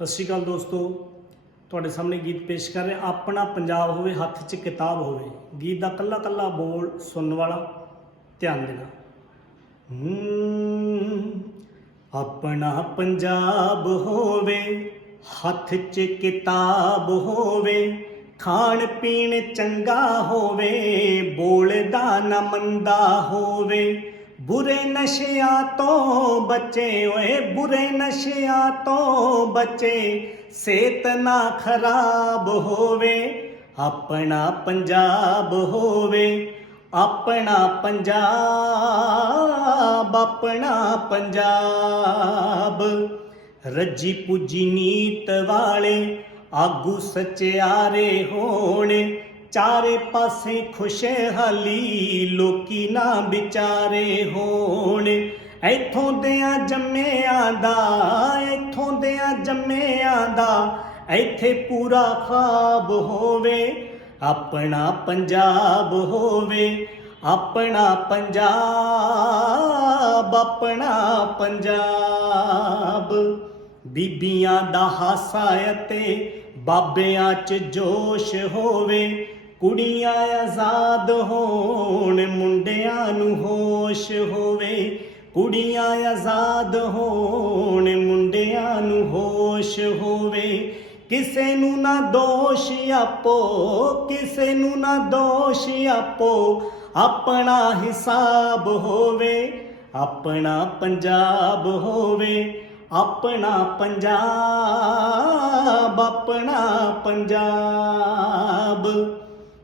ਸਤਿ ਸ਼੍ਰੀ ਅਕਾਲ ਦੋਸਤੋ। ਤੁਹਾਡੇ ਸਾਹਮਣੇ ਗੀਤ ਪੇਸ਼ ਕਰ ਰਿਹਾ। ਆਪਣਾ ਪੰਜਾਬ ਹੋਵੇ, ਹੱਥ 'ਚ ਕਿਤਾਬ ਹੋਵੇ। ਗੀਤ ਦਾ ਕੱਲਾ ਕੱਲਾ ਬੋਲ ਸੁਣਨ ਵਾਲਾ, ਧਿਆਨ ਦੇਣਾ। ਆਪਣਾ ਪੰਜਾਬ ਹੋਵੇ, ਹੱਥ 'ਚ ਕਿਤਾਬ ਹੋਵੇ ਖਾਣ ਪੀਣ ਚੰਗਾ ਹੋਵੇ ਬੋਲਦਾ ਨਾ ਮੰਦਾ ਹੋਵੇ ਬੁਰੇ ਨਸ਼ਿਆਂ ਤੋਂ ਬਚੇ ਓਏ, ਬੁਰੇ ਨਸ਼ਿਆਂ ਤੋਂ ਬਚੇ। ਸਿਹਤ ਨਾ ਖਰਾਬ ਹੋਵੇ, ਆਪਣਾ ਪੰਜਾਬ ਹੋਵੇ। ਆਪਣਾ ਪੰਜਾਬ ਆਪਣਾ ਪੰਜਾਬ। ਰੱਜੀ ਪੁੱਜੀ ਨੀਤ ਵਾਲੇ, ਆਗੂ ਸਚਿਆਰੇ ਹੋਣੇ। ਚਾਰੇ ਪਾਸੇ ਖੁਸ਼ਹਾਲੀ, ਲੋਕੀ ਨਾ ਵਿਚਾਰੇ ਹੋਣ। ਇੱਥੋਂ ਦਿਆਂ ਜੰਮਿਆਂ ਦਾ, ਇੱਥੋਂ ਦਿਆਂ ਜੰਮਿਆਂ ਦਾ, ਇੱਥੇ ਪੂਰਾ ਖਾਬ ਹੋਵੇ, ਆਪਣਾ ਪੰਜਾਬ ਹੋਵੇ, ਆਪਣਾ ਪੰਜਾਬ ਆਪਣਾ ਪੰਜਾਬ। ਬੀਬੀਆਂ ਦਾ ਹਾਸਾ ਅਤੇ ਬਾਬਿਆਂ 'ਚ ਜੋਸ਼ ਹੋਵੇ ਕੁੜੀਆਂ ਆਜ਼ਾਦ ਹੋਣ, ਮੁੰਡਿਆਂ ਨੂੰ ਹੋਸ਼ ਹੋਵੇ। ਕੁੜੀਆਂ ਆਜ਼ਾਦ ਹੋਣ, ਮੁੰਡਿਆਂ ਨੂੰ ਹੋਸ਼ ਹੋਵੇ। ਕਿਸੇ ਨੂੰ ਨਾ ਦੋਸ਼ ਆਪੋ, ਕਿਸੇ ਨੂੰ ਨਾ ਦੋਸ਼ ਆਪੋ। ਆਪਣਾ ਹਿਸਾਬ ਹੋਵੇ, ਆਪਣਾ ਪੰਜਾਬ ਹੋਵੇ। ਆਪਣਾ ਪੰਜਾਬ ਆਪਣਾ ਪੰਜਾਬ।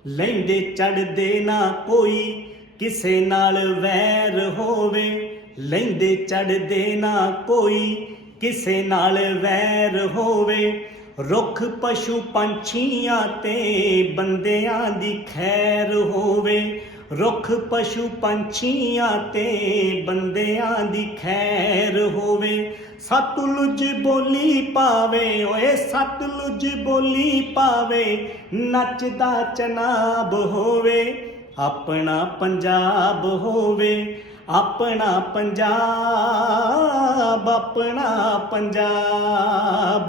ਲੈਂਦੇ ਚੜਦੇ ਨਾ ਕੋਈ, ਕਿਸੇ ਨਾਲ ਵੈਰ ਹੋਵੇ। ਲੈਂਦੇ ਚੜਦੇ ਨਾ ਕੋਈ, ਕਿਸੇ ਨਾਲ ਵੈਰ ਹੋਵੇ। ਰੁੱਖ ਪਸ਼ੂ ਪੰਛੀਆਂ ਤੇ ਬੰਦਿਆਂ ਦੀ ਖੈਰ ਹੋਵੇ। ਰੁੱਖ ਪਸ਼ੂ ਪੰਛੀਆਂ ਤੇ ਬੰਦਿਆਂ ਦੀ ਖੈਰ ਹੋਵੇ। ਸਤਲੁਜ ਬੋਲੀ ਪਾਵੇ, ਓਏ ਸਤਲੁਜ ਬੋਲੀ ਪਾਵੇ, ਨੱਚਦਾ ਚਨਾਬ ਹੋਵੇ। ਆਪਣਾ ਪੰਜਾਬ ਹੋਵੇ, ਆਪਣਾ ਪੰਜਾਬ ਆਪਣਾ ਪੰਜਾਬ।